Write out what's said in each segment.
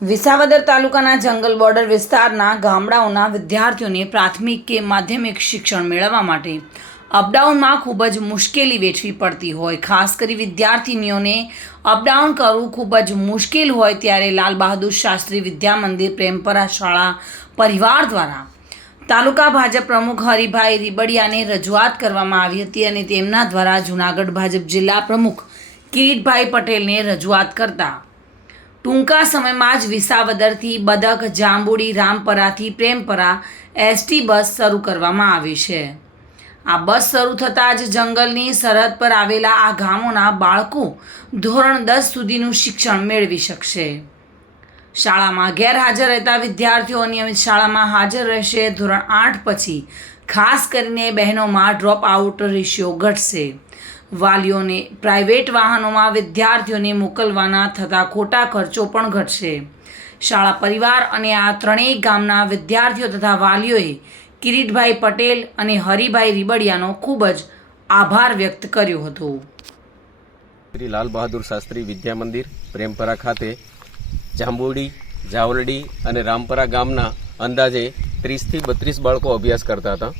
વિસાવદર તાલુકાના જંગલ બોર્ડર વિસ્તારના ગામડાઓના વિદ્યાર્થીઓને પ્રાથમિક કે માધ્યમિક શિક્ષણ મેળવવા માટે અપડાઉનમાં ખૂબ જ મુશ્કેલી વેઠવી પડતી હોય. ખાસ કરી વિદ્યાર્થીનીઓને અપડાઉન કરવું ખૂબ જ મુશ્કેલ હોય ત્યારે લાલ બહાદુર શાસ્ત્રી વિદ્યા મંદિર પ્રેમપરા શાળા પરિવાર દ્વારા તાલુકા ભાજપ પ્રમુખ હરિભાઈ રીબડિયાને રજૂઆત કરવામાં આવી હતી અને તેમના દ્વારા જૂનાગઢ ભાજપ જિલ્લા પ્રમુખ કિરીટભાઈ પટેલને રજૂઆત કરતા ટૂંકા સમયમાં જ વિસાવદરથી બદક, જાંબુડી, રામપરાથી પ્રેમપરા એસટી બસ શરૂ કરવામાં આવી છે. આ બસ શરૂ થતાં જ જંગલની સરહદ પર આવેલા આ ગામોના બાળકો ધોરણ દસ સુધીનું શિક્ષણ મેળવી શકશે. શાળામાં ગેરહાજર રહેતા વિદ્યાર્થીઓ નિયમિત શાળામાં હાજર રહેશે. ધોરણ આઠ પછી ખાસ કરીને બહેનોમાં ડ્રોપ આઉટ રેશિયો ઘટશે. વાલીઓને પ્રાઇવેટ વાહનોમાં વિદ્યાર્થીઓને મોકલવાના થતા ખોટા ખર્ચો પણ ઘટશે. શાળા પરિવાર અને આ ત્રણેય ગામના વિદ્યાર્થીઓ તથા વાલીઓએ કિરીટભાઈ પટેલ અને હરિભાઈ રીબડિયાનો ખૂબ જ આભાર વ્યક્ત કર્યો હતો. શ્રી લાલ બહાદુર શાસ્ત્રી વિદ્યા મંદિર, પ્રેમપરા ખાતે, જાંબુડી જાવરડી અને રામપરા ગામના અંદાજે ત્રીસથી બત્રીસ બાળકો અભ્યાસ કરતા હતા.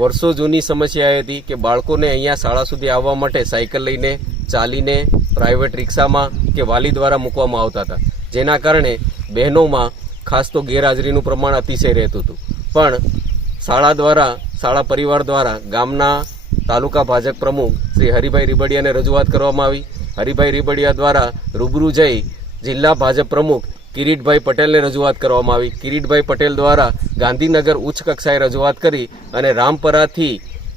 વર્ષો જૂની સમસ્યા હતી કે બાળકોને અહીંયા શાળા સુધી આવવા માટે સાયકલ લઈને, ચાલીને પ્રાઇવેટ રિક્ષામાં કે વાલી દ્વારા મૂકવામાં આવતા હતા. જેના કારણે બહેનોમાં ખાસ તો ગેરહાજરીનું પ્રમાણ અતિશય રહેતું હતું. પણ શાળા દ્વારા, શાળા પરિવાર દ્વારા ગામના તાલુકા ભાજપ પ્રમુખ શ્રી હરિભાઈ રીબડિયાને રજૂઆત કરવામાં આવી. હરિભાઈ રીબડિયા દ્વારા રૂબરૂ જઈ જિલ્લા ભાજપ પ્રમુખ કિરીટભાઈ પટેલને રજૂઆત કરવામાં આવી. કિરીટભાઈ પટેલ દ્વારા ગાંધીનગર ઉચ્ચ કક્ષાએ રજૂઆત કરી અને રામપરાથી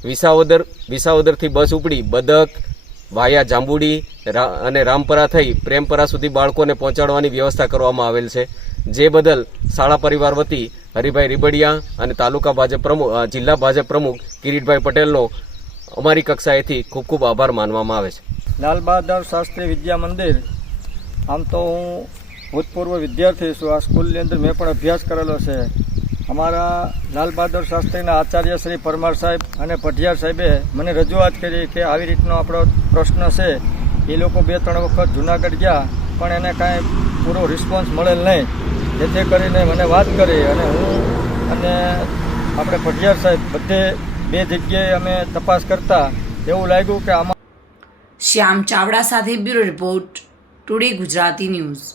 વિસાવદર, વિસાવદરથી બસ ઉપડી બદક, વાયા જાંબુડી અને રામપરા થઈ પ્રેમપરા સુધી બાળકોને પહોંચાડવાની વ્યવસ્થા કરવામાં આવેલ છે. જે બદલ શાળા પરિવાર વતી હરિભાઈ રીબડિયા અને તાલુકા ભાજપ પ્રમુખ જિલ્લા ભાજપ પ્રમુખ કિરીટભાઈ પટેલનો અમારી કક્ષાએથી ખૂબ ખૂબ આભાર માનવામાં આવે છે. લાલ બહાદુર શાસ્ત્રી વિદ્યા મંદિર. આમ તો હું ભૂતપૂર્વ વિદ્યાર્થી છું. આ સ્કૂલની અંદર મેં પણ અભ્યાસ કરેલો છે. અમારા લાલ બહાદુર શાસ્ત્રીના આચાર્ય શ્રી પરમાર સાહેબ અને પઢિયાર સાહેબે મને રજૂઆત કરી કે આવી રીતનો આપણો પ્રશ્ન છે. એ લોકો બે, ત્રણ વખત જુનાગઢ ગયા, પણ એને કાંઈ પૂરો રિસ્પોન્સ મળેલ નહીં. જેથી કરીને મને વાત કરી અને હું અને આપણે પઢિયાર સાહેબ બધે બે જગ્યાએ અમે તપાસ કરતા. એવું લાગ્યું કે આમાં શ્યામ ચાવડા સાથે bureau report, today Gujarati news.